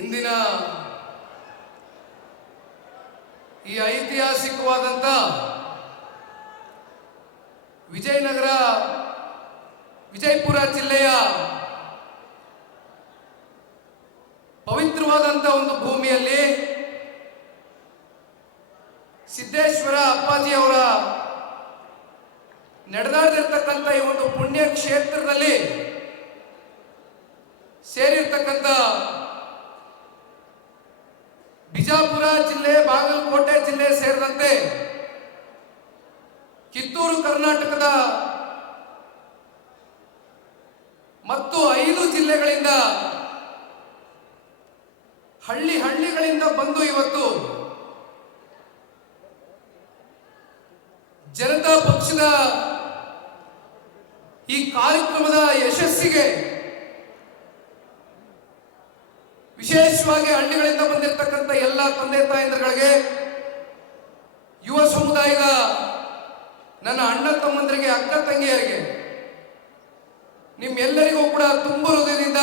ಇಂದಿನ ಈ ಐತಿಹಾಸಿಕವಾದಂತ ವಿಜಯಪುರ ಜಿಲ್ಲೆಯ ಪವಿತ್ರವಾದಂತ ಒಂದು ಭೂಮಿಯಲ್ಲಿ ಸಿದ್ದೇಶ್ವರ ಅಪ್ಪಾಜಿ ಅವರ ನಡೆದಾಡಿರ್ತಕ್ಕಂಥ ಈ ಒಂದು ಪುಣ್ಯ ಕ್ಷೇತ್ರದಲ್ಲಿ ಸೇರಿರ್ತಕ್ಕಂಥ ಬಿಜಾಪುರ ಜಿಲ್ಲೆ, ಬಾಗಲಕೋಟೆ ಜಿಲ್ಲೆ ಸೇರಿದಂತೆ ಕಿತ್ತೂರು ಕರ್ನಾಟಕದ ಮತ್ತು 5 ಜಿಲ್ಲೆಗಳಿಂದ ಹಳ್ಳಿಗಳಿಂದ ಬಂದು ಇವತ್ತು ಜನತಾ ಪಕ್ಷದ ಈ ಕಾರ್ಯಕ್ರಮದ ಯಶಸ್ಸಿಗೆ ವಿಶೇಷವಾಗಿ ಹಳ್ಳಿಗಳಿಂದ ಬಂದಿರತಕ್ಕಂಥ ಎಲ್ಲ ತಂದೆ ತಾಯಂದಿರುಗಳಿಗೆ, ಯುವ ಸಮುದಾಯದ ನನ್ನ ಅಣ್ಣ ತಮ್ಮಂದರಿಗೆ, ಅಕ್ಕ ತಂಗಿಯರಿಗೆ, ನಿಮ್ಮೆಲ್ಲರಿಗೂ ಕೂಡ ತುಂಬ ಹೃದಯದಿಂದ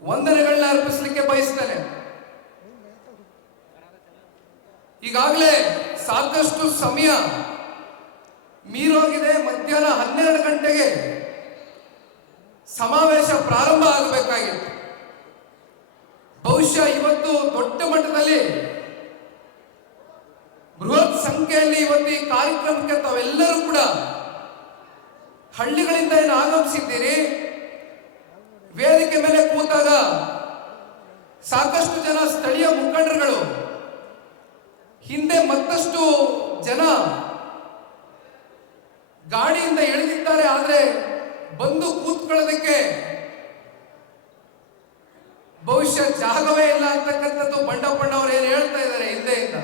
ವಂದನೆಗಳನ್ನ ಅರ್ಪಿಸಲಿಕ್ಕೆ ಬಯಸ್ತೇನೆ. ಈಗಾಗಲೇ ಸಾಕಷ್ಟು ಸಮಯ ಮೀರೋಗಿದೆ. ಮಧ್ಯಾಹ್ನ 12 ಗಂಟೆಗೆ ಸಮಾವೇಶ ಪ್ರಾರಂಭ ಆಗಬೇಕಾಗಿತ್ತು. ಬಹುಶಃ ಇವತ್ತು ದೊಡ್ಡ ಮಟ್ಟದಲ್ಲಿ ಬೃಹತ್ ಸಂಖ್ಯೆಯಲ್ಲಿ ಇವತ್ತು ಈ ಕಾರ್ಯಕ್ರಮಕ್ಕೆ ತಾವೆಲ್ಲರೂ ಕೂಡ ಹಳ್ಳಿಗಳಿಂದ ಏನು ಆಗಮಿಸಿದ್ದೀರಿ. ವೇದಿಕೆ ಮೇಲೆ ಕೂತಾಗ ಸಾಕಷ್ಟು ಜನ ಸ್ಥಳೀಯ ಮುಖಂಡರುಗಳು, ಹಿಂದೆ ಮತ್ತಷ್ಟು ಜನ ಗಾಡಿಯಿಂದ ಇಳಿದಿದ್ದಾರೆ. ಆದರೆ ಬಂದು ಕೂತ್ಕೊಳ್ಳೋದಕ್ಕೆ ಬಹುಶಃ ಜಾಗವೇ ಇಲ್ಲ ಅಂತಕ್ಕಂಥದ್ದು ಬಂಡಪ್ಪಣ್ಣವರು ಏನು ಹೇಳ್ತಾ ಇದ್ದಾರೆ ಹಿಂದೆಯಿಂದ.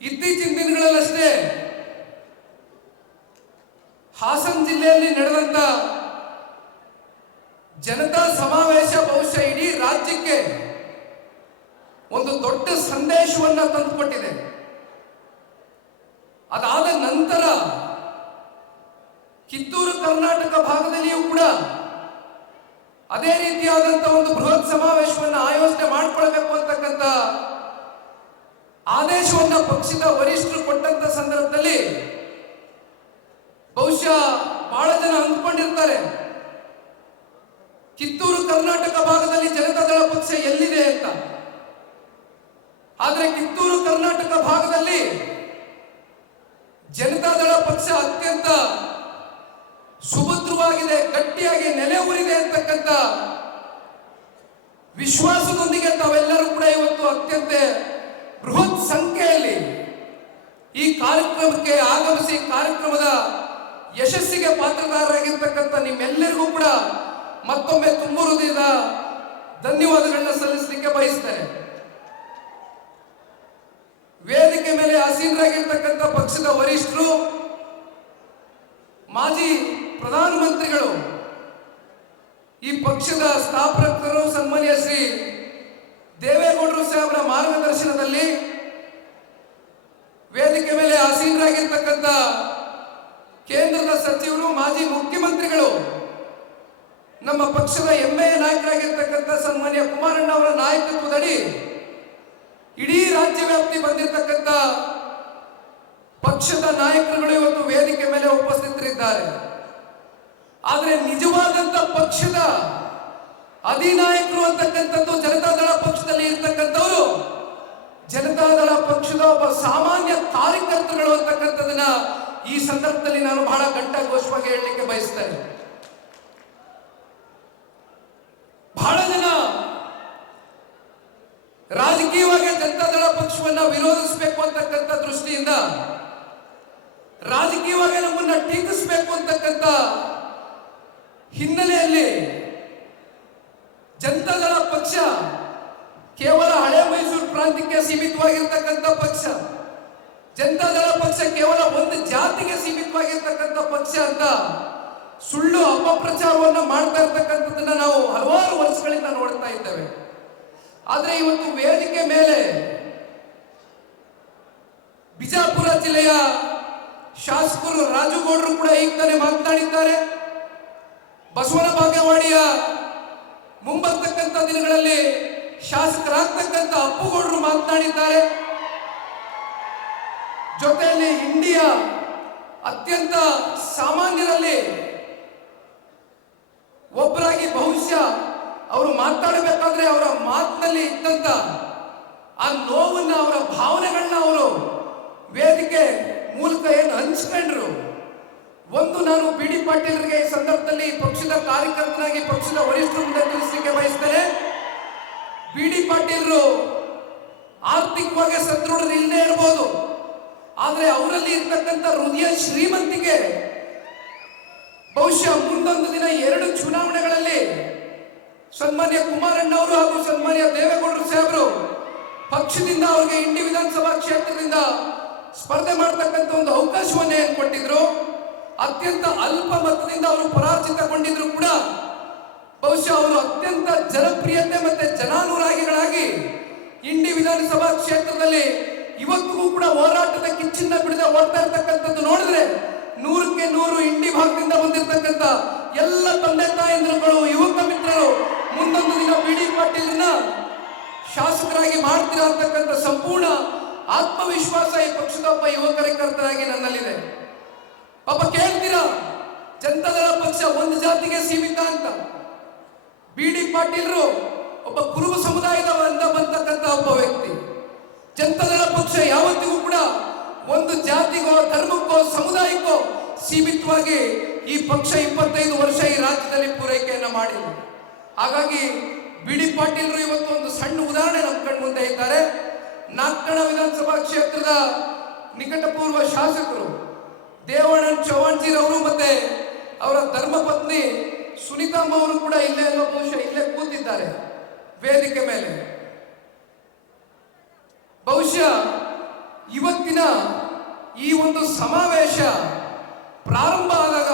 ಇತ್ತೀಚಿನ ದಿನಗಳಲ್ಲಷ್ಟೇ ಹಾಸನ ಜಿಲ್ಲೆಯಲ್ಲಿ ನಡೆದಂತ ಜನತಾ ಸಮಾವೇಶ ಬಹುಶಃ ಇಡೀ ರಾಜ್ಯಕ್ಕೆ ಒಂದು ದೊಡ್ಡ ಸಂದೇಶವನ್ನ ತಂದುಕೊಟ್ಟಿದೆ. ಅದಾದ ನಂತರ ಕಿತ್ತೂರು ಕರ್ನಾಟಕ ಭಾಗದಲ್ಲಿಯೂ ಕೂಡ ಅದೇ ರೀತಿಯಾದಂತಹ ಒಂದು ಬೃಹತ್ ಸಮಾವೇಶವನ್ನು ಆಯೋಜನೆ ಮಾಡಿಕೊಳ್ಬೇಕು ಅಂತಕ್ಕಂಥ ಆದೇಶವನ್ನ ಪಕ್ಷದ ವರಿಷ್ಠರು ಕೊಟ್ಟಂತ ಸಂದರ್ಭದಲ್ಲಿ ಬಹುಶಃ ಬಹಳ ಜನ ಅಂದ್ಕೊಂಡಿರ್ತಾರೆ, ಕಿತ್ತೂರು ಕರ್ನಾಟಕ ಭಾಗದಲ್ಲಿ ಜನತಾದಳ ಪಕ್ಷ ಎಲ್ಲಿದೆ ಅಂತ. ಆದರೆ ಕಿತ್ತೂರು ಕರ್ನಾಟಕ ಭಾಗದಲ್ಲಿ ಜನತಾದಳ ಪಕ್ಷ ಅತ್ಯಂತ ಸುಭದ್ರವಾಗಿದೆ, ಗಟ್ಟಿಯಾಗಿ ನೆಲೆ ಊರಿದೆ ಅಂತಕ್ಕಂಥ ವಿಶ್ವಾಸದೊಂದಿಗೆ ತಾವೆಲ್ಲರೂ ಕೂಡ ಇವತ್ತು ಅತ್ಯಂತ ಬೃಹತ್ ಸಂಖ್ಯೆಯಲ್ಲಿ ಈ ಕಾರ್ಯಕ್ರಮಕ್ಕೆ ಆಗಮಿಸಿ ಕಾರ್ಯಕ್ರಮದ ಯಶಸ್ಸಿಗೆ ಪಾತ್ರಧಾರರಾಗಿರ್ತಕ್ಕಂಥ ನಿಮ್ಮೆಲ್ಲರಿಗೂ ಕೂಡ ಮತ್ತೊಮ್ಮೆ ತುಂಬ ಹೃದಯದ ಧನ್ಯವಾದಗಳನ್ನ ಸಲ್ಲಿಸಲಿಕ್ಕೆ ಬಯಸ್ತೇನೆ. ವೇದಿಕೆ ಮೇಲೆ ಆಸೀನರಾಗಿರ್ತಕ್ಕಂಥ ಪಕ್ಷದ ವರಿಷ್ಠರು, ಮಾಜಿ ಪ್ರಧಾನಮಂತ್ರಿಗಳು, ಈ ಪಕ್ಷದ ಸ್ಥಾಪಕರು ಸನ್ಮಾನ್ಯ ಶ್ರೀ ದೇವೇಗೌಡರು ಸಾಹೇಬರ ಮಾರ್ಗದರ್ಶನದಲ್ಲಿ ವೇದಿಕೆ ಮೇಲೆ ಆಸೀನರಾಗಿರ್ತಕ್ಕಂಥ ಕೇಂದ್ರದ ಸಚಿವರು, ಮಾಜಿ ಮುಖ್ಯಮಂತ್ರಿಗಳು, ನಮ್ಮ ಪಕ್ಷದ ಹೆಮ್ಮೆಯ ನಾಯಕರಾಗಿರ್ತಕ್ಕಂಥ ಸನ್ಮಾನ್ಯ ಕುಮಾರಣ್ಣ ಅವರ ನಾಯಕತ್ವದಡಿ ಇಡೀ ರಾಜ್ಯ ವ್ಯಾಪ್ತಿ ಬಂದಿರತಕ್ಕಂಥ ಪಕ್ಷದ ನಾಯಕರುಗಳು ಇವತ್ತು ವೇದಿಕೆ ಮೇಲೆ ಉಪಸ್ಥಿತರಿದ್ದಾರೆ. ಆದರೆ ನಿಜವಾದಂತ ಪಕ್ಷದ ಅಧಿನಾಯಕರು ಅಂತಕ್ಕಂಥದ್ದು ಜನತಾದಳ ಪಕ್ಷದಲ್ಲಿ ಇರ್ತಕ್ಕಂಥವರು ಜನತಾದಳ ಪಕ್ಷದ ಒಬ್ಬ ಸಾಮಾನ್ಯ ಕಾರ್ಯಕರ್ತರುಗಳು ಅಂತಕ್ಕಂಥದನ್ನ ಈ ಸಂದರ್ಭದಲ್ಲಿ ನಾನು ಬಹಳ ಘಂಟಾಘೋಷವಾಗಿ ಹೇಳಲಿಕ್ಕೆ ಬಯಸ್ತೇನೆ. ಬಹಳ ಜನ ರಾಜಕೀಯವಾಗಿ ಜನತಾದಳ ಪಕ್ಷವನ್ನ ವಿರೋಧಿಸಬೇಕು ಅಂತಕ್ಕಂಥ ದೃಷ್ಟಿಯಿಂದ, ರಾಜಕೀಯವಾಗಿ ನಮ್ಮನ್ನ ಟೀಕಿಸಬೇಕು ಅಂತಕ್ಕಂಥ ಹಿನ್ನೆಲೆಯಲ್ಲಿ ಜನತಾದಳ ಪಕ್ಷ ಕೇವಲ ಹಳೆ ಮೈಸೂರು ಪ್ರಾಂತ್ಯಕ್ಕೆ ಸೀಮಿತವಾಗಿರ್ತಕ್ಕಂಥ ಪಕ್ಷ, ಜನತಾದಳ ಪಕ್ಷ ಕೇವಲ ಒಂದು ಜಾತಿಗೆ ಸೀಮಿತವಾಗಿರ್ತಕ್ಕಂಥ ಪಕ್ಷ ಅಂತ ಸುಳ್ಳು ಅಪಪ್ರಚಾರವನ್ನು ಮಾಡ್ತಾ ಇರ್ತಕ್ಕಂಥದ್ದನ್ನ ನಾವು ಹಲವಾರು ವರ್ಷಗಳಿಂದ ನೋಡ್ತಾ ಇದ್ದೇವೆ. ಆದರೆ ಇವತ್ತು ವೇದಿಕೆ ಮೇಲೆ ಬಿಜಾಪುರ ಜಿಲ್ಲೆಯ ಶಾಸಕರು ರಾಜುಗೌಡರು ಕೂಡ ಈಗ ತಾನೇ ಮಾತನಾಡಿದ್ದಾರೆ. ಬಸವನ ಬಾಗೇವಾಡಿಯ ದಿನಗಳಲ್ಲಿ ಶಾಸಕರಾಗ್ತಕ್ಕಂಥ ಅಪ್ಪುಗೌಡರು ಮಾತನಾಡಿದ್ದಾರೆ. ಜೊತೆಯಲ್ಲಿ ಇಂಡಿಯಾ ಅತ್ಯಂತ ಸಾಮಾನ್ಯರಲ್ಲಿ ಒಬ್ಬರಾಗಿ ಬಹುಶಃ ಅವರು ಮಾತಾಡಬೇಕಾದ್ರೆ ಅವರ ಮಾತಿನಲ್ಲಿ ಇದ್ದಂತ ಆ ನೋವನ್ನ, ಅವರ ಭಾವನೆಗಳನ್ನ ಅವರು ವೇದಿಕೆ ಮೂಲಕ ಏನು ಹಂಚ್ಕೊಂಡ್ರು. ಒಂದು ನಾನು ಬಿ ಡಿ ಪಾಟೀಲ್ರಿಗೆ ಈ ಸಂದರ್ಭದಲ್ಲಿ ಪಕ್ಷದ ಕಾರ್ಯಕರ್ತನಾಗಿ ಪಕ್ಷದ ವರಿಷ್ಠರ ಮುಂದೆ ತಿಳಿಸಲಿಕ್ಕೆ ಬಯಸ್ತೇನೆ. ಬಿ ಡಿ ಪಾಟೀಲ್ರು ಆರ್ಥಿಕವಾಗಿ ಸದೃಢರು ಇಲ್ಲದೆ ಇರಬಹುದು, ಆದರೆ ಅವರಲ್ಲಿ ಇರ್ತಕ್ಕಂಥ ಹೃದಯ ಶ್ರೀಮಂತಿಕೆ ಬಹುಶಃ ಮುಂದೊಂದು ದಿನ 2 ಚುನಾವಣೆಗಳಲ್ಲಿ ಸನ್ಮಾನ್ಯ ಕುಮಾರಣ್ಣ ಅವರು ಹಾಗೂ ಸನ್ಮಾನ್ಯ ದೇವೇಗೌಡರು ಸಾಹೇಬರು ಪಕ್ಷದಿಂದ ಅವರಿಗೆ ಇಂಡಿ ವಿಧಾನಸಭಾ ಕ್ಷೇತ್ರದಿಂದ ಸ್ಪರ್ಧೆ ಮಾಡತಕ್ಕಂಥ ಒಂದು ಅವಕಾಶವನ್ನೇ ಕೊಟ್ಟಿದ್ರು. ಅತ್ಯಂತ ಅಲ್ಪ ಮತದಿಂದ ಅವರು ಪರಾಜಿತಗೊಂಡಿದ್ರು ಕೂಡ ಬಹುಶಃ ಅವರು ಅತ್ಯಂತ ಜನಪ್ರಿಯತೆ ಮತ್ತೆ ಜನಾನುರಾಗಿಗಳಾಗಿ ಇಂಡಿ ವಿಧಾನಸಭಾ ಕ್ಷೇತ್ರದಲ್ಲಿ ಇವತ್ತಿಗೂ ಕೂಡ ಹೋರಾಟದ ಕಿಚ್ಚನ್ನ ಬಿಡದೆ ಓಡ್ತಾ ಇರ್ತಕ್ಕಂಥದ್ದು ನೋಡಿದ್ರೆ 100ಕ್ಕೆ 100 ಇಂಡಿ ಭಾಗದಿಂದ ಬಂದಿರತಕ್ಕಂಥ ಎಲ್ಲ ತಂದೆ ತಾಯಂದಿರುಗಳು, ಯುವಕ ಮಿತ್ರರು ಮುಂದೊಂದು ದಿನ ಬಿ ಡಿ ಪಾಟೀಲ್ರನ್ನ ಶಾಸಕರಾಗಿ ಮಾಡ್ತೀರಾ ಅಂತಕ್ಕಂಥ ಸಂಪೂರ್ಣ ಆತ್ಮವಿಶ್ವಾಸ ಈ ಪಕ್ಷದ ಒಬ್ಬ ಯುವ ಕಾರ್ಯಕರ್ತರಾಗಿ ನನ್ನಲ್ಲಿದೆ. ಪಾಪ ಕೇಳ್ತೀರಾ, ಜನತಾದಳ ಪಕ್ಷ ಒಂದು ಜಾತಿಗೆ ಸೀಮಿತ ಅಂತ. ಬಿ ಡಿ ಪಾಟೀಲ್ರು ಒಬ್ಬ ಕುರುಬ ಸಮುದಾಯದ ಬಂತಕ್ಕಂಥ ಒಬ್ಬ ವ್ಯಕ್ತಿ. ಜನತಾದಳ ಪಕ್ಷ ಯಾವತ್ತಿಗೂ ಕೂಡ ಒಂದು ಜಾತಿಗೋ ಧರ್ಮಕ್ಕೋ ಸಮುದಾಯಕ್ಕೋ ಸೀಮಿತವಾಗಿ ಈ ಪಕ್ಷ 25 ವರ್ಷ ಈ ರಾಜ್ಯದಲ್ಲಿ ಪೂರೈಕೆಯನ್ನ ಮಾಡಿಲ್ಲ. ಹಾಗಾಗಿ ಬಿ ಡಿ ಪಾಟೀಲ್ರು ಇವತ್ತು ಒಂದು ಸಣ್ಣ ಉದಾಹರಣೆ ನಮ್ಮ ಕಣ್ಣ ಮುಂದೆ ಇದ್ದಾರೆ. ನಾಲ್ಕಣ ವಿಧಾನಸಭಾ ಕ್ಷೇತ್ರದ ನಿಕಟಪೂರ್ವ ಶಾಸಕರು ದೇವಾನಂದ್ ಚವ್ಹಾಣ್ಜಿರವರು ಮತ್ತೆ ಅವರ ಧರ್ಮಪತ್ನಿ ಸುನೀತಮ್ಮ ಅವರು ಕೂಡ ಇಲ್ಲೇ ಎಲ್ಲೋ ಬಹುಶಃ ಇಲ್ಲೇ ಕೂತಿದ್ದಾರೆ ವೇದಿಕೆ ಮೇಲೆ. ಬಹುಶಃ ಇವತ್ತಿನ ಈ ಒಂದು ಸಮಾವೇಶ ಪ್ರಾರಂಭ ಆದಾಗ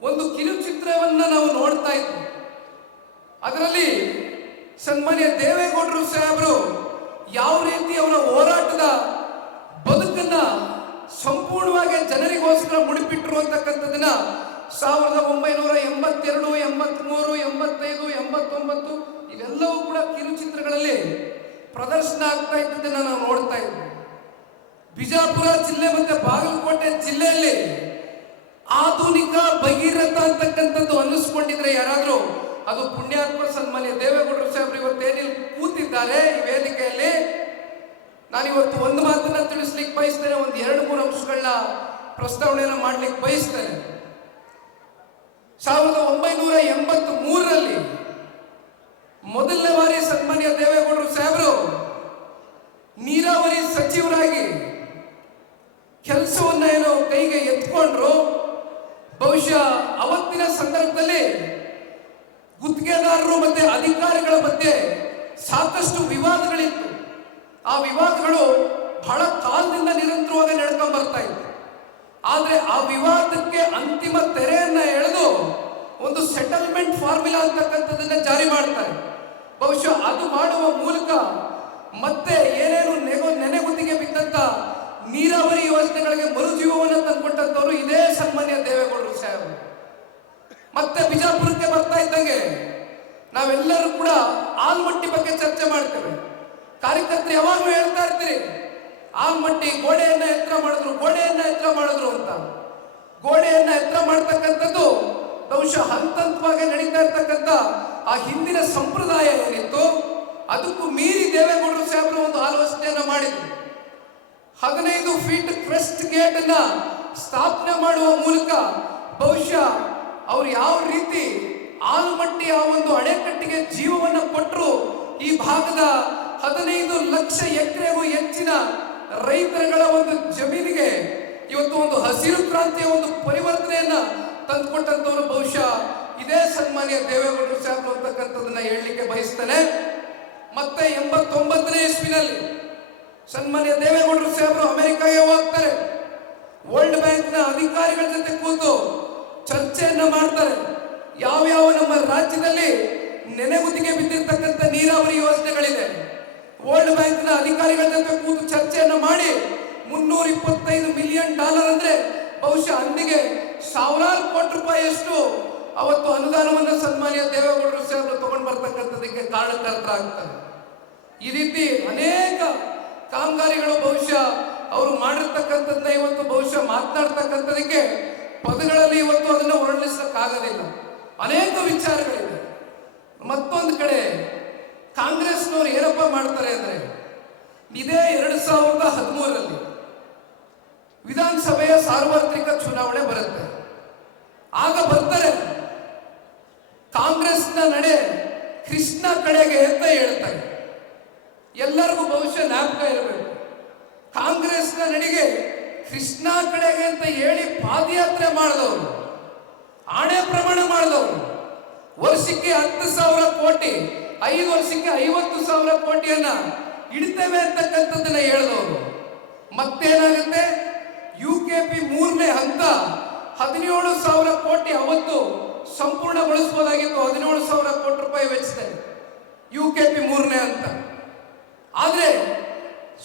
ಒಂದು ಕಿರುಚಿತ್ರವನ್ನ ನಾವು ನೋಡ್ತಾ ಇದ್ವಿ. ಅದರಲ್ಲಿ ಸನ್ಮಾನ್ಯ ದೇವೇಗೌಡರು ಸಾಹೇಬರು ಯಾವ ರೀತಿ ಅವರ ಹೋರಾಟದ ಬದುಕನ್ನ ಸಂಪೂರ್ಣವಾಗಿ ಜನರಿಗೋಸ್ಕರ ಮುಡಿಪಿಟ್ಟರು ಅಂತಕ್ಕಂಥದನ್ನ 1982, 83, 85, 89 ಇವೆಲ್ಲವೂ ಕೂಡ ಕಿರುಚಿತ್ರಗಳಲ್ಲಿ ಪ್ರದರ್ಶನ ಆಗ್ತಾ ಇದ್ದದನ್ನ ನಾವು ನೋಡ್ತಾ ಇದ್ವಿ. ಬಿಜಾಪುರ ಜಿಲ್ಲೆ ಮತ್ತೆ ಬಾಗಲಕೋಟೆ ಜಿಲ್ಲೆಯಲ್ಲಿ ಆಧುನಿಕ ಭಗೀರಥ ಅಂತಕ್ಕಂಥದ್ದು ಅನ್ನಿಸ್ಕೊಂಡಿದ್ರೆ ಯಾರಾದ್ರೂ ಅದು ಪುಣ್ಯಾತ್ಮ ಸನ್ಮಾನ್ಯ ದೇವೇಗೌಡರು ಸಾಹೇಬ್ರು ಇವತ್ತೇನಿಲ್ಲಿ ಕೂತಿದ್ದಾರೆ ಈ ವೇದಿಕೆಯಲ್ಲಿ. ನಾನಿವತ್ತು ಒಂದು ಮಾತನ್ನ ತಿಳಿಸ್ಲಿಕ್ಕೆ ಬಯಸ್ತೇನೆ, ಒಂದು 2-3 ಅಂಶಗಳನ್ನ ಪ್ರಸ್ತಾವನೆಯನ್ನು ಮಾಡ್ಲಿಕ್ಕೆ ಬಯಸ್ತೇನೆ. 1983ರಲ್ಲಿ ಮೊದಲನೇ ಬಾರಿ ಸನ್ಮಾನ್ಯ ದೇವೇಗೌಡರು ಸಾಹೇಬರು ನೀರಾವರಿ ಸಚಿವರಾಗಿ ಕೆಲಸವನ್ನ ಏನೋ ಕೈಗೆ ಎತ್ಕೊಂಡ್ರು. ಬಹುಶಃ ಅವತ್ತಿನ ಸಂದರ್ಭದಲ್ಲಿ ಗುತ್ತಿಗೆದಾರರು ಮತ್ತೆ ಅಧಿಕಾರಿಗಳ ಮಧ್ಯೆ ಸಾಕಷ್ಟು ವಿವಾದಗಳಿತ್ತು. ಆ ವಿವಾದಗಳು ಬಹಳ ಕಾಲದಿಂದ ನಿರಂತರವಾಗಿ ನಡ್ಕೊಂಡು ಬರ್ತಾ ಇತ್ತು. ಆದ್ರೆ ಆ ವಿವಾದಕ್ಕೆ ಅಂತಿಮ ತೆರೆಯನ್ನ ಎಳೆದು ಒಂದು ಸೆಟಲ್ಮೆಂಟ್ ಫಾರ್ಮುಲಾ ಅಂತಕ್ಕಂಥದ್ದನ್ನ ಜಾರಿ ಮಾಡ್ತಾರೆ. ಬಹುಶಃ ಅದು ಮಾಡುವ ಮೂಲಕ ಮತ್ತೆ ಏನೇನು ನೆನೆಗುತ್ತಿಗೆ ಬಿದ್ದಂತ ನೀರಾವರಿ ಯೋಜನೆಗಳಿಗೆ ಮರುಜೀವವನ್ನು ತಂದುಕೊಟ್ಟಂತವರು ಇದೇ ಸನ್ಮಾನ್ಯ ದೇವೇಗೌಡರು ಸಾಹೇಬರು. ಮತ್ತೆ ಬಿಜಾಪುರಕ್ಕೆ ಬರ್ತಾ ಇದ್ದಂಗೆ ನಾವೆಲ್ಲರೂ ಕೂಡ ಆಲ್ಮಟ್ಟಿ ಬಗ್ಗೆ ಚರ್ಚೆ ಮಾಡ್ತೇವೆ. ಕಾರ್ಯಕರ್ತರು ಯಾವಾಗಲೂ ಹೇಳ್ತಾ ಇರ್ತೀರಿ, ಆಲ್ಮಟ್ಟಿ ಗೋಡೆಯನ್ನ ಎತ್ತರ ಮಾಡಿದ್ರು ಅಂತ. ಗೋಡೆಯನ್ನ ಎತ್ತರ ಮಾಡ್ತಕ್ಕಂಥದ್ದು ಬಹುಶಃ ಹಂತವಾಗಿ ನಡೀತಾ ಇರ್ತಕ್ಕಂಥ ಆ ಹಿಂದಿನ ಸಂಪ್ರದಾಯ ಏನಿತ್ತು ಅದಕ್ಕೂ ಮೀರಿ ದೇವೇಗೌಡರು ಸಾಹೇಬರು ಒಂದು ಆಲೋಚನೆಯನ್ನ ಮಾಡಿದ್ರು. 15 ಫೀಟ್ ಕ್ರೆಸ್ಟ್ ಗೇಟ್ ಅನ್ನ ಸ್ಥಾಪನೆ ಮಾಡುವ ಮೂಲಕ ಬಹುಶಃ ಅವ್ರು ಯಾವ ರೀತಿ ಆಲ್ಮಟ್ಟಿಯ ಒಂದು ಅಣೆಕಟ್ಟಿಗೆ ಜೀವವನ್ನು ಕೊಟ್ಟರು. ಈ ಭಾಗದ 15 ಲಕ್ಷ ಎಕರೆಗೂ ಹೆಚ್ಚಿನ ರೈತರುಗಳ ಒಂದು ಜಮೀನಿಗೆ ಇವತ್ತು ಒಂದು ಹಸಿರು ಕ್ರಾಂತಿಯ ಒಂದು ಪರಿವರ್ತನೆಯನ್ನ ತಂದುಕೊಟ್ಟಂತವರು ಬಹುಶಃ ಇದೇ ಸನ್ಮಾನ್ಯ ದೇವೇಗೌಡರು ಸಾಹೇಬರು ಅಂತಕ್ಕಂಥದನ್ನ ಹೇಳಲಿಕ್ಕೆ ಬಯಸ್ತೇನೆ. ಮತ್ತೆ 89ನೇ ಇಸ್ವಿನಲ್ಲಿ ಸನ್ಮಾನ್ಯ ದೇವೇಗೌಡರು ಸಾಹೇಬರು ಅಮೆರಿಕಾಗೆ ಹೋಗ್ತಾರೆ. ವರ್ಲ್ಡ್ ಬ್ಯಾಂಕ್ ನ ಅಧಿಕಾರಿಗಳ ಜೊತೆ ಕೂತು ಚರ್ಚೆಯನ್ನ ಮಾಡ್ತಾರೆ. ಯಾವ್ಯಾವ ನಮ್ಮ ರಾಜ್ಯದಲ್ಲಿ ನೆನೆಗುದಿಗೆ ಬಿದ್ದಿರ್ತಕ್ಕಂಥ ನೀರಾವರಿ ಯೋಜನೆಗಳಿದೆ, ವರ್ಲ್ಡ್ ಬ್ಯಾಂಕ್ ನ ಅಧಿಕಾರಿಗಳ ಜೊತೆ ಕೂತು ಚರ್ಚೆಯನ್ನ ಮಾಡಿ $325 ಮಿಲಿಯನ್ ಅಂದ್ರೆ ಬಹುಶಃ ಅಂದಿಗೆ ಸಾವಿರಾರು ಕೋಟಿ ರೂಪಾಯಿಯಷ್ಟು ಅವತ್ತು ಅನುದಾನವನ್ನು ಸನ್ಮಾನ್ಯ ದೇವೇಗೌಡರು ಸಾಹೇಬರು ತಗೊಂಡು ಬರ್ತಾರೆ. ಕಾರಣಕರ್ತರಾಗ್ತಾರೆ. ಈ ರೀತಿ ಅನೇಕ ಕಾಮಗಾರಿಗಳು ಬಹುಶಃ ಅವರು ಮಾಡಿರ್ತಕ್ಕಂಥದ್ದನ್ನ ಇವತ್ತು ಬಹುಶಃ ಮಾತನಾಡ್ತಕ್ಕಂಥದಕ್ಕೆ ಪದಗಳಲ್ಲಿ ಇವತ್ತು ಅದನ್ನು ವರ್ಣಿಸಕ್ಕಾಗೋದಿಲ್ಲ. ಅನೇಕ ವಿಚಾರಗಳಿವೆ. ಮತ್ತೊಂದು ಕಡೆ ಕಾಂಗ್ರೆಸ್ನವ್ರು ಏನಪ್ಪ ಮಾಡ್ತಾರೆ ಅಂದ್ರೆ, ಇದೇ 2013ರಲ್ಲಿ ವಿಧಾನಸಭೆಯ ಸಾರ್ವತ್ರಿಕ ಚುನಾವಣೆ ಬರುತ್ತೆ. ಆಗ ಬರ್ತಾರೆ, ಕಾಂಗ್ರೆಸ್ನ ನಡೆ ಕೃಷ್ಣ ಕಡೆಗೆ ಅಂತ ಹೇಳ್ತಾರೆ. ಎಲ್ಲರಿಗೂ ಬಹುಶಃ ಜ್ಞಾಪಕ ಇರಬೇಕು, ಕಾಂಗ್ರೆಸ್ನ ನಡಿಗೆ ಕೃಷ್ಣ ಕಡೆಗೆ ಅಂತ ಹೇಳಿ ಪಾದಯಾತ್ರೆ ಮಾಡಿದವರು, ಆಣೆ ಪ್ರಮಾಣ ಮಾಡಿದವರು, ವರ್ಷಕ್ಕೆ 10,000 ಕೋಟಿ, 5 ವರ್ಷಕ್ಕೆ 50,000 ಕೋಟಿಯನ್ನ ಇಡ್ತೇವೆ ಅಂತಕ್ಕಂಥದ್ದನ್ನ ಹೇಳಿದವರು. ಮತ್ತೇನಾಗುತ್ತೆ, UKP 3ನೇ ಹಂತ 17,000 ಕೋಟಿ ಅವತ್ತು ಸಂಪೂರ್ಣಗೊಳಿಸಬಹುದಾಗಿತ್ತು. 17,000 ಕೋಟಿ ರೂಪಾಯಿ ವೆಚ್ಚದಲ್ಲಿ UKP 3ನೇ ಹಂತ. ಆದ್ರೆ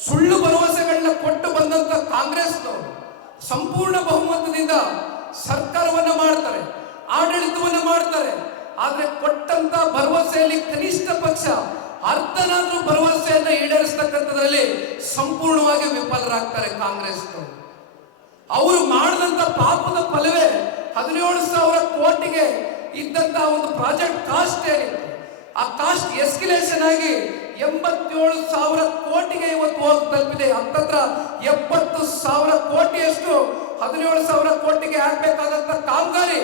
ಸುಳ್ಳು ಭರವಸೆಗಳನ್ನ ಕೊಟ್ಟು ಬಂದಂತ ಕಾಂಗ್ರೆಸ್ನವರು ಸಂಪೂರ್ಣ ಬಹುಮತದಿಂದ ಸರ್ಕಾರವನ್ನ ಮಾಡ್ತಾರೆ, ಆಡಳಿತವನ್ನ ಮಾಡ್ತಾರೆ. ಆದ್ರೆ ಕೊಟ್ಟಂತ ಭರವಸೆಯಲ್ಲಿ ಕನಿಷ್ಠ ಪಕ್ಷ ಅರ್ಧನಾದ್ರೂ ಭರವಸೆಯನ್ನ ಈಡೇರಿಸತಕ್ಕಂಥದ್ರಲ್ಲಿ ಸಂಪೂರ್ಣವಾಗಿ ವಿಫಲರಾಗ್ತಾರೆ ಕಾಂಗ್ರೆಸ್ನವರು. ಅವರು ಮಾಡಿದಂತ ಪಾಪದ ಫಲವೇ 17,000 ಕೋಟಿಗೆ ಇದ್ದಂತ ಒಂದು ಪ್ರಾಜೆಕ್ಟ್ ಕಾಸ್ಟ್ ಏನಿತ್ತು, ಆ ಕಾಸ್ಟ್ ಎಸ್ಕಿಲೇಷನ್ ಆಗಿ 87,000 ಕೋಟಿಗೆ ಇವತ್ತು ಹೋಗಿ ತಲುಪಿದೆ. ಹತ್ತತ್ರ 70,000 ಕೋಟಿಯಷ್ಟು 17,000 ಕೋಟಿಗೆ ಆಗ್ಬೇಕಾದಂತ ಕಾಮಗಾರಿ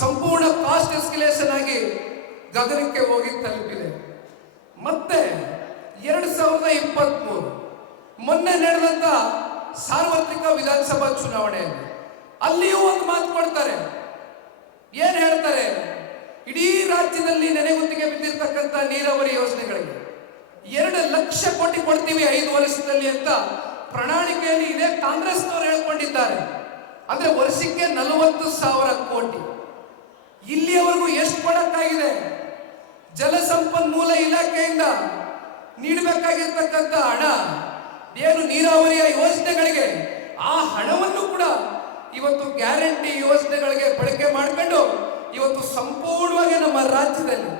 ಸಂಪೂರ್ಣ ಕಾಸ್ಟ್ ಎಸ್ಕಿಲೇಷನ್ ಆಗಿ ಗಗನಕ್ಕೆ ಹೋಗಿ ತಲುಪಿದೆ. ಮತ್ತೆ 2023 ಮೊನ್ನೆ ನಡೆದಂತ ಸಾರ್ವತ್ರಿಕ ವಿಧಾನಸಭಾ ಚುನಾವಣೆಯಲ್ಲಿ ಅಲ್ಲಿಯೂ ಒಂದು ಮಾತು ಕೊಡ್ತಾರೆ. ಏನ್ ಹೇಳ್ತಾರೆ, ಇಡೀ ರಾಜ್ಯದಲ್ಲಿ ನೆನೆಗುತ್ತಿಗೆ ಬಿದ್ದಿರ್ತಕ್ಕಂಥ ನೀರಾವರಿ ಯೋಜನೆಗಳಿಗೆ 2 ಲಕ್ಷ ಕೋಟಿ ಕೊಡ್ತೀವಿ 5 ವರ್ಷದಲ್ಲಿ ಅಂತ ಪ್ರಣಾಳಿಕೆಯಲ್ಲಿ ಇದೇ ಕಾಂಗ್ರೆಸ್ನವರು ಹೇಳ್ಕೊಂಡಿದ್ದಾರೆ. ಅಂದ್ರೆ ವರ್ಷಕ್ಕೆ 40,000 ಕೋಟಿ. ಇಲ್ಲಿಯವರೆಗೂ ಎಷ್ಟು ಕೊಡಕ್ಕಾಗಿದೆ? ಜಲಸಂಪನ್ಮೂಲ ಇಲಾಖೆಯಿಂದ ನೀಡಬೇಕಾಗಿರ್ತಕ್ಕಂಥ ಹಣ ಏನು ನೀರಾವರಿಯ ಯೋಜನೆಗಳಿಗೆ, ಆ ಹಣವನ್ನು ಕೂಡ ಇವತ್ತು ಗ್ಯಾರಂಟಿ ಯೋಜನೆಗಳಿಗೆ ಬಳಕೆ ಮಾಡಿಕೊಂಡು ಇವತ್ತು ಸಂಪೂರ್ಣವಾಗಿ ನಮ್ಮ ರಾಜ್ಯದಲ್ಲಿ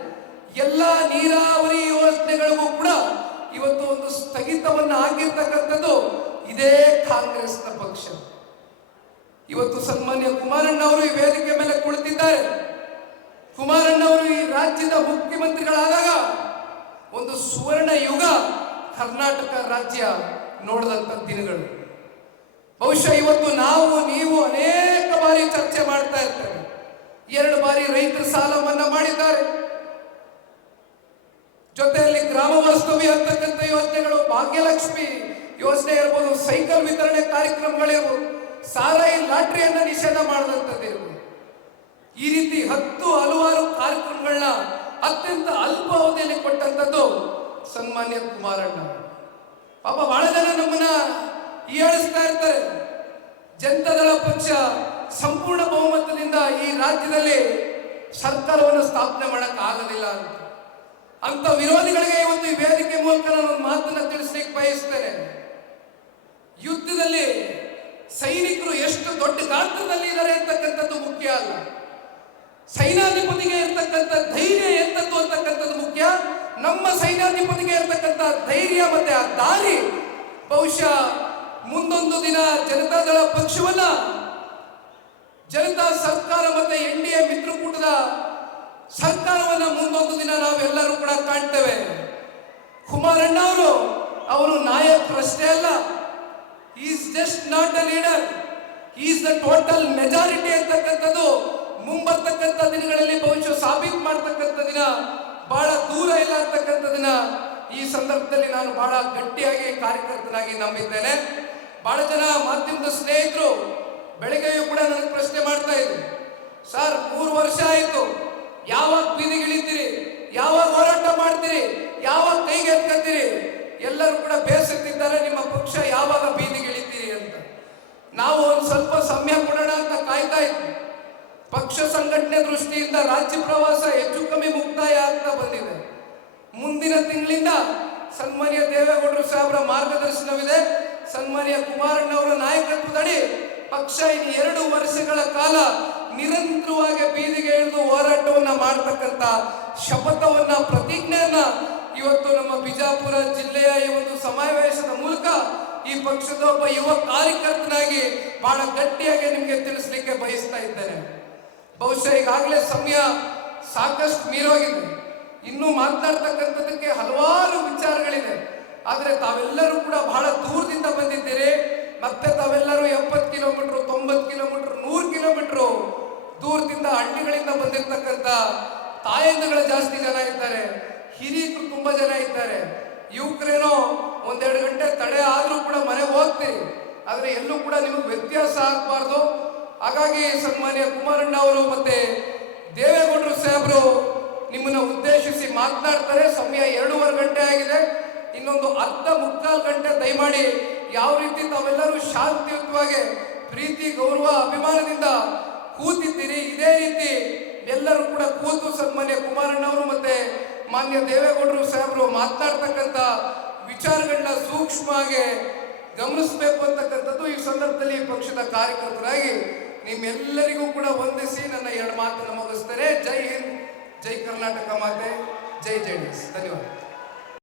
ಎಲ್ಲ ನೀರಾವರಿ ಯೋಜನೆಗಳಿಗೂ ಕೂಡ ಇವತ್ತು ಒಂದು ಸ್ಥಗಿತವನ್ನು ಆಗಿರ್ತಕ್ಕಂಥದ್ದು ಇದೇ ಕಾಂಗ್ರೆಸ್ನ ಪಕ್ಷ. ಇವತ್ತು ಸನ್ಮಾನ್ಯ ಕುಮಾರಣ್ಣ ಅವರು ಈ ವೇದಿಕೆ ಮೇಲೆ ಕುಳಿತಿದ್ದಾರೆ. ಕುಮಾರಣ್ಣ ಅವರು ಈ ರಾಜ್ಯದ ಮುಖ್ಯಮಂತ್ರಿಗಳಾದಾಗ ಒಂದು ಸುವರ್ಣ ಯುಗ ಕರ್ನಾಟಕ ರಾಜ್ಯ ನೋಡಿದಂತ ದಿನಗಳು. ಬಹುಶಃ ಇವತ್ತು ನಾವು ನೀವು ಅನೇಕ ಬಾರಿ ಚರ್ಚೆ ಮಾಡ್ತಾ ಇರ್ತೇವೆ. 2 ಬಾರಿ ರೈತರ ಸಾಲ ಮನ್ನಾ ಮಾಡಿದ್ದಾರೆ. ಜೊತೆಯಲ್ಲಿ ಗ್ರಾಮ ವಾಸ್ತವ್ಯ ಅಂತಕ್ಕಂಥ ಯೋಜನೆಗಳು, ಭಾಗ್ಯಲಕ್ಷ್ಮಿ ಯೋಜನೆ ಇರ್ಬೋದು, ಸೈಕಲ್ ವಿತರಣೆ ಕಾರ್ಯಕ್ರಮಗಳಿರ್ಬೋದು, ಸಾರಾಯಿ ಲಾಟ್ರಿಯನ್ನ ನಿಷೇಧ ಮಾಡಿದಂಥದ್ದಿರ್ಬೋದು. ಈ ರೀತಿ 10 ಹಲವಾರು ಕಾರ್ಯಕ್ರಮಗಳನ್ನ ಅತ್ಯಂತ ಅಲ್ಪ ಅವಧಿಯಲ್ಲಿ ಕೊಟ್ಟಂಥದ್ದು ಸನ್ಮಾನ್ಯ ಕುಮಾರಣ್ಣ. ಪಾಪ ಬಹಳ ಜನ ನಮ್ಮನ್ನ ಹೀಯಾಳಿಸ್ತಾ ಇರ್ತಾರೆ. ಜನತಾದಳ ಪಕ್ಷ ಸಂಪೂರ್ಣ ಬಹುಮತದಿಂದ ಈ ರಾಜ್ಯದಲ್ಲಿ ಸರ್ಕಾರವನ್ನು ಸ್ಥಾಪನೆ ಮಾಡಕ್ ಆಗೋದಿಲ್ಲ ಅಂತ ವಿರೋಧಿಗಳಿಗೆ ಇವತ್ತು ಈ ವೇದಿಕೆ ಮೂಲಕ ನಾನು ಮಾತನ್ನ ತಿಳಿಸ್ಲಿಕ್ಕೆ ಬಯಸ್ತೇನೆ. ಯುದ್ಧದಲ್ಲಿ ಸೈನಿಕರು ಎಷ್ಟು ದೊಡ್ಡ ಗಾತ್ರದಲ್ಲಿ ಇದ್ದಾರೆ ಅಂತಕ್ಕಂಥದ್ದು ಮುಖ್ಯ ಅಲ್ಲ, ಸೈನ್ಯಾಧಿಪತಿಗೆ ಇರ್ತಕ್ಕಂಥ ಧೈರ್ಯ ಎಂತದ್ದು ಅಂತಕ್ಕಂಥದ್ದು ಮುಖ್ಯ. ನಮ್ಮ ಸೈನ್ಯಾಧಿಪತಿಗೆ ಇರ್ತಕ್ಕಂಥ ಧೈರ್ಯ ಮತ್ತೆ ಆ ದಾರಿ ಬಹುಶಃ ಮುಂದೊಂದು ದಿನ ಜನತಾದಳ ಪಕ್ಷವನ್ನ ಜನತಾ ಸರ್ಕಾರ ಮತ್ತೆ NDA ಮಿತ್ರಕೂಟದ ಸರ್ಕಾರವನ್ನ ಮುಂದೊಂದು ದಿನ ನಾವೆಲ್ಲರೂ ಕೂಡ ಕಾಣ್ತೇವೆ. ಕುಮಾರಣ್ಣ ಅವರು ನಾಯಕರಷ್ಟೇ ಅಲ್ಲ, is just not a leader, is the total majority ಅಂತಕ್ಕಂಥದ್ದು ಮುಂಬರ್ತಕ್ಕಂಥ ದಿನಗಳಲ್ಲಿ ಬಹುಶಃ ಸಾಬೀತು ಮಾಡ್ತಕ್ಕಂಥ ದಿನ ಬಹಳ ದೂರ ಇಲ್ಲ ಅಂತಕ್ಕಂಥದನ್ನ ಈ ಸಂದರ್ಭದಲ್ಲಿ ನಾನು ಬಹಳ ಗಟ್ಟಿಯಾಗಿ ಕಾರ್ಯಕರ್ತನಾಗಿ ನಂಬಿದ್ದೇನೆ. ಬಹಳ ಜನ ಮಾಧ್ಯಮದ ಸ್ನೇಹಿತರು ಬೆಳಗ್ಗೆಯೂ ಕೂಡ ನನಗೆ ಪ್ರಶ್ನೆ ಮಾಡ್ತಾ ಇದ್ರು, ಸರ್ 3 ವರ್ಷ ಆಯಿತು, ಯಾವಾಗ ಬೀದಿಗಿಳಿತೀರಿ, ಯಾವಾಗ ಹೋರಾಟ ಮಾಡ್ತೀರಿ, ಯಾವಾಗ ಕೈಗೆ ಎತ್ಕೊತೀರಿ? ಎಲ್ಲರೂ ಕೂಡ ಬೇಸತ್ತಿದ್ದಾರೆ, ನಿಮ್ಮ ಪಕ್ಷ ಯಾವಾಗ ಬೀದಿಗಿಳಿತೀರಿ ಅಂತ. ನಾವು ಒಂದು ಸ್ವಲ್ಪ ಸಮಯ ಕೊಡೋಣ ಅಂತ ಕಾಯ್ತಾ ಇದ್ವಿ. ಪಕ್ಷ ಸಂಘಟನೆ ದೃಷ್ಟಿಯಿಂದ ರಾಜ್ಯ ಪ್ರವಾಸ ಹೆಚ್ಚು ಕಮ್ಮಿ ಮುಕ್ತಾಯ ಆಗ್ತಾ ಬಂದಿದೆ. ಮುಂದಿನ ತಿಂಗಳಿಂದ ಸನ್ಮಾನ್ಯ ದೇವೇಗೌಡರು ಸಾಹೇಬರ ಮಾರ್ಗದರ್ಶನವಿದೆ, ಸನ್ಮಾನ್ಯ ಕುಮಾರಣ್ಣ ಅವರ ನಾಯಕತ್ವದಡಿ ಪಕ್ಷ ಇನ್ನು 2 ವರ್ಷಗಳ ಕಾಲ ನಿರಂತರವಾಗಿ ಬೀದಿಗೆ ಇಳಿದು ಹೋರಾಟವನ್ನ ಮಾಡ್ತಕ್ಕಂಥ ಶಪಥವನ್ನ ಪ್ರತಿಜ್ಞೆಯನ್ನ ಇವತ್ತು ನಮ್ಮ ಬಿಜಾಪುರ ಜಿಲ್ಲೆಯ ಈ ಒಂದು ಸಮಾವೇಶದ ಮೂಲಕ ಈ ಪಕ್ಷದ ಒಬ್ಬ ಯುವ ಕಾರ್ಯಕರ್ತನಾಗಿ ಬಹಳ ಗಟ್ಟಿಯಾಗಿ ನಿಮಗೆ ತಿಳಿಸ್ಲಿಕ್ಕೆ ಬಯಸ್ತಾ ಇದ್ದೇನೆ. ಬಹುಶಃ ಈಗಾಗಲೇ ಸಮಯ ಸಾಕಷ್ಟು ಮೀರೋಗಿದೆ. ಇನ್ನೂ ಮಾತನಾಡ್ತಕ್ಕಂಥದಕ್ಕೆ ಹಲವಾರು ವಿಚಾರಗಳಿದೆ. ಆದರೆ ತಾವೆಲ್ಲರೂ ಕೂಡ ಬಹಳ ದೂರದಿಂದ ಬಂದಿದ್ದೀರಿ. ಮತ್ತೆ ತಾವೆಲ್ಲರೂ 70 ಕಿಲೋಮೀಟರ್, 90 ಕಿಲೋಮೀಟರ್, 100 ಕಿಲೋಮೀಟರ್ ದೂರದಿಂದ ಹಳ್ಳಿಗಳಿಂದ ಬಂದಿರತಕ್ಕಂಥ ತಾಯಂದಿಗಳು ಜಾಸ್ತಿ ಜನ ಇದ್ದಾರೆ, ಹಿರಿಯರು ತುಂಬಾ ಜನ ಇದ್ದಾರೆ. ಯುವಕರೇನೋ 1-2 ಗಂಟೆ ತಡೆ ಆದ್ರೂ ಕೂಡ ಮನೆಗೆ ಹೋಗ್ತೀರಿ. ಆದ್ರೆ ಎಲ್ಲೂ ಕೂಡ ನಿಮಗೆ ವ್ಯತ್ಯಾಸ ಆಗಬಾರ್ದು. ಹಾಗಾಗಿ ಸನ್ಮಾನ್ಯ ಕುಮಾರಣ್ಣ ಅವರು ಮತ್ತೆ ದೇವೇಗೌಡರು ಸಾಹೇಬರು ನಿಮ್ಮನ್ನ ಉದ್ದೇಶಿಸಿ ಮಾತನಾಡ್ತಾರೆ. ಸಮಯ 2.5 ಗಂಟೆ ಆಗಿದೆ. ಇನ್ನೊಂದು ಅರ್ಧ ಮುಕ್ಕಾಲು ಗಂಟೆ ದಯಮಾಡಿ ಯಾವ ರೀತಿ ತಾವೆಲ್ಲರೂ ಶಾಂತಿಯುತವಾಗಿ ಪ್ರೀತಿ, ಗೌರವ, ಅಭಿಮಾನದಿಂದ ಕೂತಿದ್ದೀರಿ, ಇದೇ ರೀತಿ ಎಲ್ಲರೂ ಕೂಡ ಕೂತು ಸನ್ಮಾನ್ಯ ಕುಮಾರಣ್ಣ ಅವರು ಮತ್ತೆ ಮಾನ್ಯ ದೇವೇಗೌಡರು ಸಾಹೇಬರು ಮಾತನಾಡ್ತಕ್ಕಂಥ ವಿಚಾರಗಳನ್ನ ಸೂಕ್ಷ್ಮವಾಗಿ ಗಮನಿಸಬೇಕು ಅಂತಕ್ಕಂಥದ್ದು ಈ ಸಂದರ್ಭದಲ್ಲಿ ಪಕ್ಷದ ಕಾರ್ಯಕರ್ತರಾಗಿ ನಿಮ್ಮೆಲ್ಲರಿಗೂ ಕೂಡ ವಂದಿಸಿ ನನ್ನ 2 ಮಾತನ್ನು ಮುಗಿಸ್ತಾರೆ. ಜೈ ಹಿಂದ್, ಜೈ ಕರ್ನಾಟಕ ಮಾತೆ, ಜೈ ಜೆಡಿಎಸ್. ಧನ್ಯವಾದ.